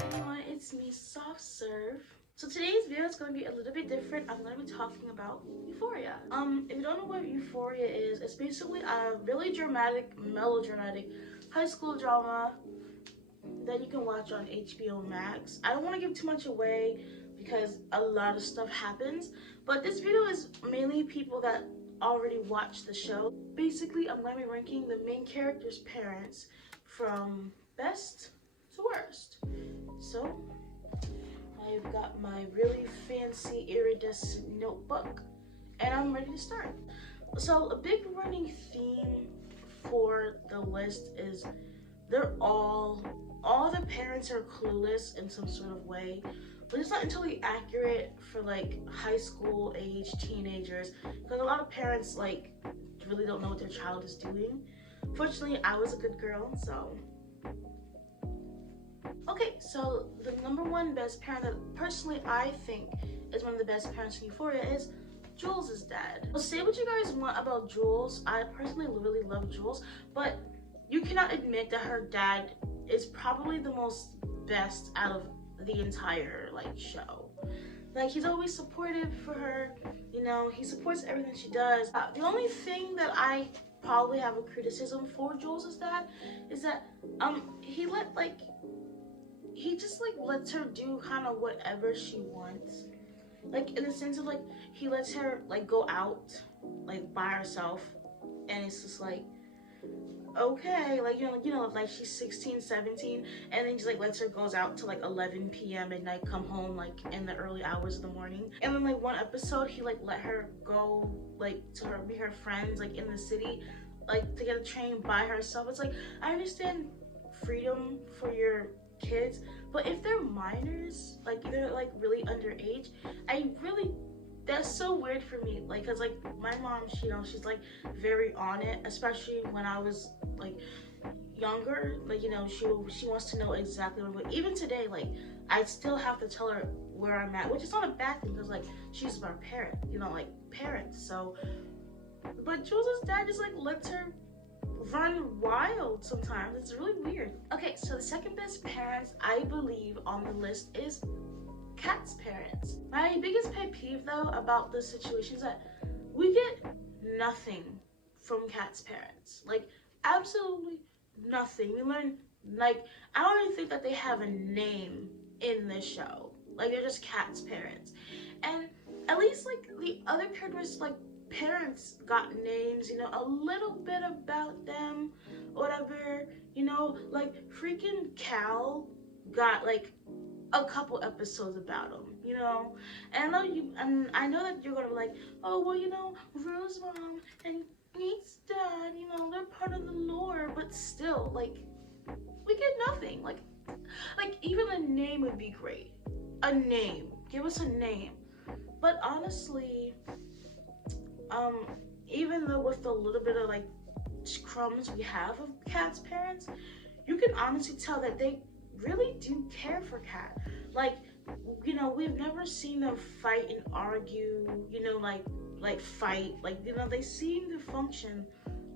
Everyone, it's me, Soft Serve. So today's video is going to be a little bit different. I'm going to be talking about Euphoria. If you don't know what Euphoria is, it's basically a really dramatic, melodramatic high school drama that you can watch on HBO Max. I don't want to give too much away because a lot of stuff happens, but this video is mainly people that already watched the show. Basically, I'm going to be ranking the main character's parents from best to worst. So, I've got my really fancy iridescent notebook and I'm ready to start. So, a big running theme for the list is they're all the parents are clueless in some sort of way, but it's not entirely accurate for like high school age teenagers because a lot of parents like really don't know what their child is doing. Fortunately, I was a good girl, so. Okay, so the number one best parent that personally I think is one of the best parents in Euphoria is Jules' dad. So say what you guys want about Jules. I personally really love Jules, but you cannot admit that her dad is probably the most best out of the entire like show. Like, he's always supportive for her, you know, he supports everything she does. The only thing that I probably have a criticism for Jules' dad is that he just like lets her do kind of whatever she wants. Like, in the sense of like, he lets her like go out like by herself, and it's just like, okay, like, like she's 16, 17, and then just like lets her goes out to like 11 p.m. at night, come home like in the early hours of the morning. And then like one episode he like let her go like to her be her friends like in the city, like to get a train by herself. It's like, I understand freedom for your kids, but if they're minors, like they're like really underage, that's so weird for me. Like, cause like my mom, she's like very on it, especially when I was like younger. Like, she wants to know exactly what I'm doing. Even today, like I still have to tell her where I'm at, which is not a bad thing because like she's our parent, like parents. So, but Jules' dad just like lets her run wild sometimes. It's really weird. Okay, so the second best parents I believe on the list is Kat's parents. My biggest pet peeve though about this situation is that we get nothing from Kat's parents. Like, absolutely nothing. We learn, like, I don't even think that they have a name in this show. Like, they're just Kat's parents. And at least like the other characters, like parents got names, a little bit about them, whatever, like freaking Cal got like a couple episodes about him, and I know that you're gonna be like, oh well, Rue's mom and Nate's dad, they're part of the lore, but still, like, we get nothing. Like even a name would be great. A name, give us a name. But honestly, even though with the little bit of like crumbs we have of Kat's parents, you can honestly tell that they really do care for Kat. Like, we've never seen them fight and argue, like fight. Like, they seem to function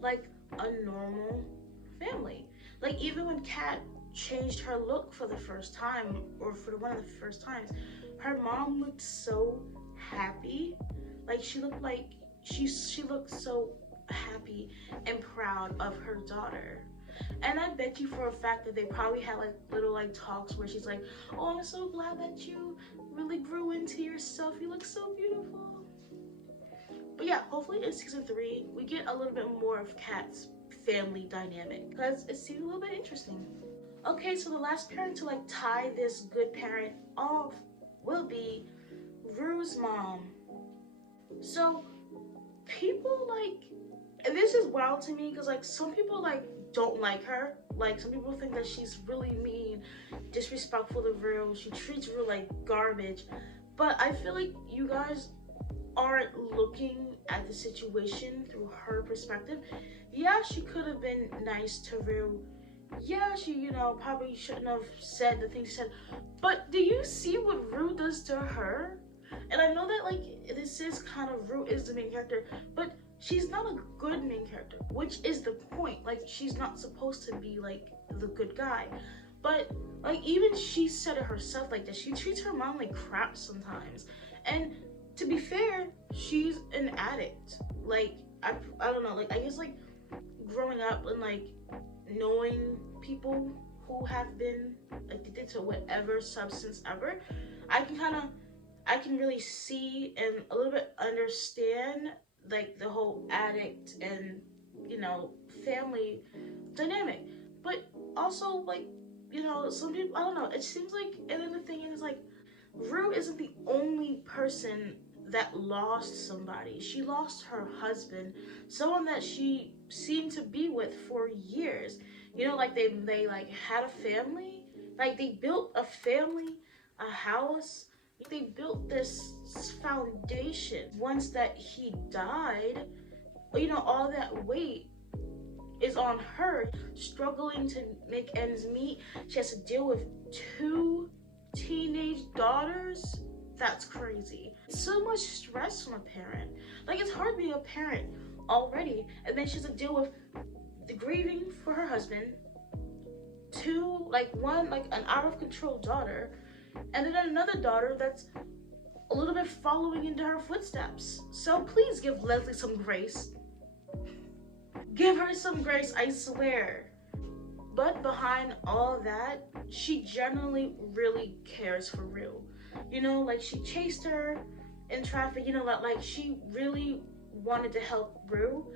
like a normal family. Like, even when Kat changed her look for the first time, or for one of the first times, her mom looked so happy. Like, she looked like she looked so happy and proud of her daughter. And I bet you for a fact that they probably had like little like talks where she's like, oh, I'm so glad that you really grew into yourself, you look so beautiful. But yeah, hopefully in season 3 we get a little bit more of Kat's family dynamic, because it seems a little bit interesting. Okay, so the last parent to like tie this good parent off will be Rue's mom. So people like, and this is wild to me because like some people like don't like her. Like, some people think that she's really mean, disrespectful to Rue. She treats Rue like garbage. But I feel like you guys aren't looking at the situation through her perspective. Yeah, she could have been nice to Rue. Yeah, she, probably shouldn't have said the things she said. But do you see what Rue does to her? And I know that like this is kind of Rue is the main character, but she's not a good main character, which is the point. Like, she's not supposed to be like the good guy. But like, even she said it herself, like that she treats her mom like crap sometimes. And to be fair, she's an addict. Like, I don't know, like I guess like growing up and like knowing people who have been addicted to whatever substance ever, I can kind of I can really see and a little bit understand like the whole addict and, you know, family dynamic. But also, like, you know, some people, I don't know, it seems like, and then the thing is like, Rue isn't the only person that lost somebody. She lost her husband, someone that she seemed to be with for years. You know, like they like had a family, like they built a family, a house. They built this foundation. Once that he died, you know, all that weight is on her, struggling to make ends meet. She has to deal with two teenage daughters. That's crazy. So much stress from a parent. Like, it's hard being a parent already, and then she has to deal with the grieving for her husband, two, like one, like an out of control daughter, and then another daughter that's a little bit following into her footsteps. So please give Leslie some grace. Give her some grace, I swear. But behind all that, she genuinely really cares for Rue. You know, like she chased her in traffic, you know, like she really wanted to help Rue,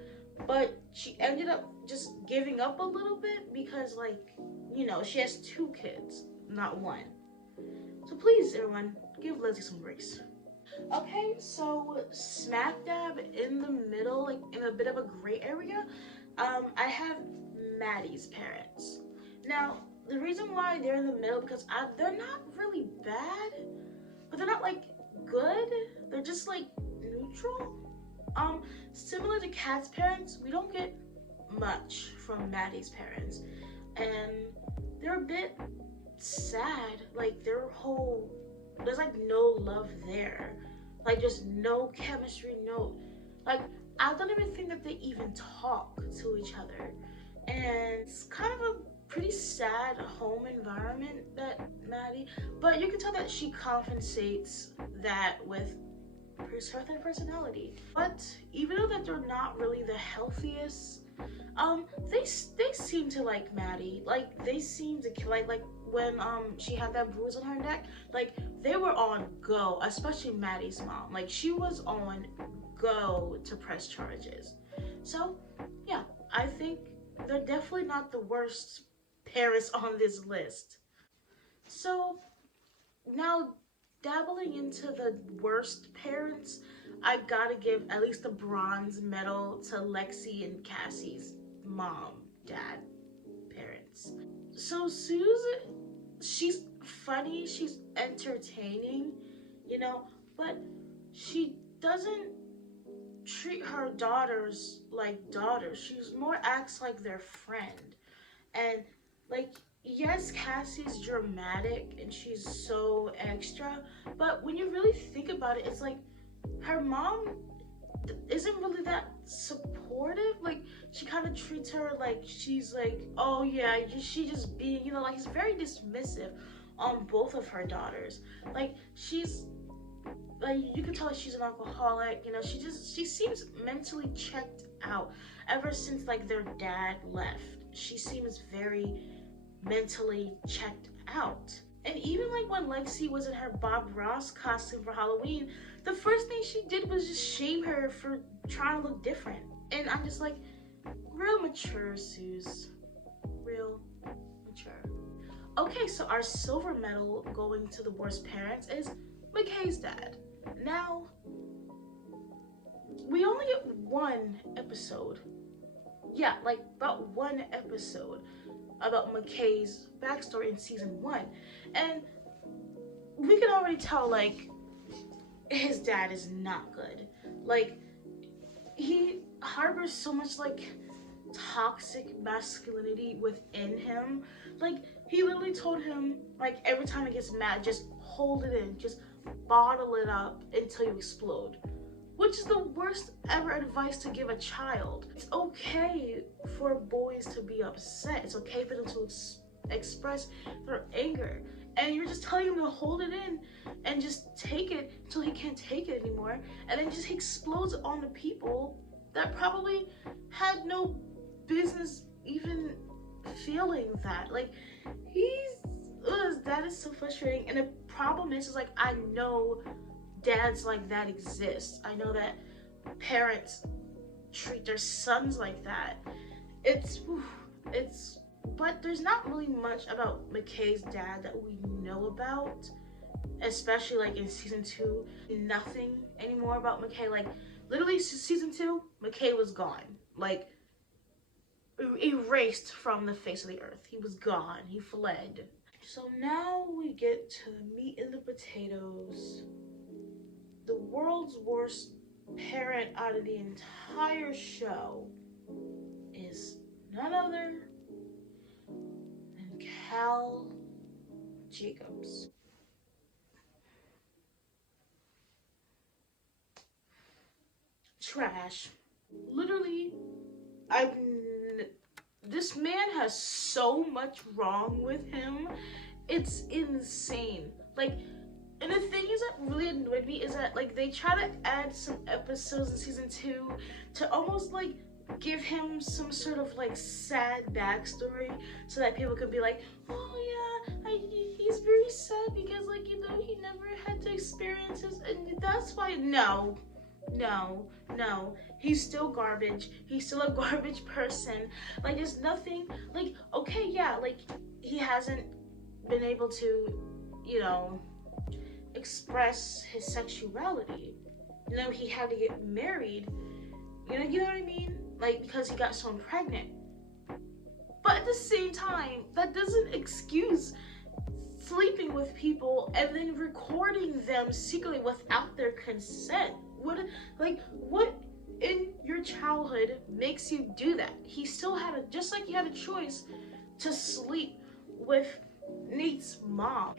but she ended up just giving up a little bit because, like, you know, she has two kids, not one. So please, everyone, give Leslie some grace. Okay, so smack dab in the middle, like in a bit of a gray area, I have Maddie's parents. Now, the reason why they're in the middle because they're not really bad, but they're not like good. They're just like neutral. Similar to Kat's parents, we don't get much from Maddie's parents, and they're a bit sad. Like there's like no love there. Like just no chemistry, like I don't even think that they even talk to each other. And it's kind of a pretty sad home environment that Maddie, but you can tell that she compensates that with her certain personality. But even though that they're not really the healthiest, they seem to like Maddie. Like they seem to like when she had that bruise on her neck, like they were on go, especially Maddie's mom. Like she was on go to press charges. So yeah, I think they're definitely not the worst parents on this list. So now, dabbling into the worst parents, I gotta give at least a bronze medal to Lexi and Cassie's mom, dad, parents. So Susan, she's funny, she's entertaining, you know, but she doesn't treat her daughters like daughters. She's more acts like their friend. And like, yes, Cassie's dramatic and she's so extra, but when you really think about it, it's like her mom isn't really that supportive. Like she kind of treats her like she's like, oh yeah, she just being, you know, like it's very dismissive on both of her daughters. Like she's like, you can tell that she's an alcoholic, you know, she seems mentally checked out ever since like their dad left. She seems very mentally checked out. And even like when Lexi was in her Bob Ross costume for Halloween, the first thing she did was just shame her for trying to look different. And I'm just like, real mature, Suze. Real mature. Okay, so our silver medal going to the worst parents is McKay's dad. Now, we only get one episode. Yeah, like about one episode about McKay's backstory in season 1. And we can already tell, like, his dad is not good. Like, he harbors so much, like, toxic masculinity within him. Like, he literally told him, like, every time he gets mad, just hold it in, just bottle it up until you explode. which is the worst ever advice to give a child. It's okay for boys to be upset. It's okay for them to express their anger. And you're just telling him to hold it in and just take it until he can't take it anymore. And then just explodes on the people that probably had no business even feeling that. Like, that is so frustrating. And the problem is like, I know dads like that exist. I know that parents treat their sons like that. It's but there's not really much about McKay's dad that we know about, especially like in season 2. Nothing anymore about McKay. Like, literally season 2, McKay was gone, like erased from the face of the earth. He was gone. He fled. So now we get to the meat and the potatoes. The world's worst parent out of the entire show is none other than Cal Jacobs. Trash. Literally, this man has so much wrong with him. It's insane. Like, and the thing is that really annoyed me is that like they try to add some episodes in season 2 to almost like give him some sort of like sad backstory so that people could be like, oh yeah, he's very sad because like, you know, he never had to experience this, and that's why. No, he's still garbage. He's still a garbage person. Like, there's nothing, like, okay, yeah, like he hasn't been able to, you know, express his sexuality. You know, he had to get married. You know what I mean? Like, because he got someone pregnant. But at the same time, that doesn't excuse sleeping with people and then recording them secretly without their consent. What in your childhood makes you do that? He still had just like he had a choice to sleep with Nate's mom.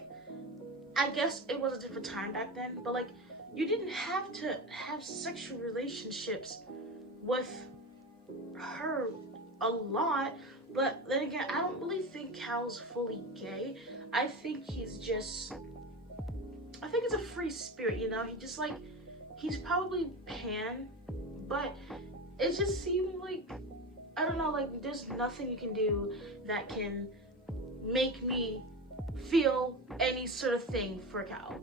I guess it was a different time back then, but like, you didn't have to have sexual relationships with her a lot. But then again, I don't really think Cal's fully gay. I think it's a free spirit, you know? He's probably pan, but it just seemed like, I don't know, like there's nothing you can do that can make me feel any sort of thing for Cal.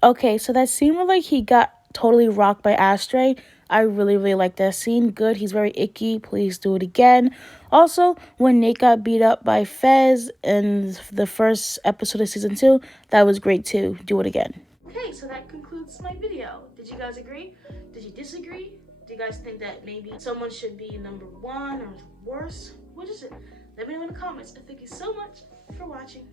Okay, so that scene where like he got totally rocked by Astray, I really, really like that scene. Good. He's very icky. Please do it again. Also, when Nate got beat up by Fez in the first episode of season 2, that was great too. Do it again. Okay, so that concludes my video. Did you guys agree? Did you disagree? Do you guys think that maybe someone should be number 1 or worse? What is it? Let me know in the comments. And thank you so much for watching.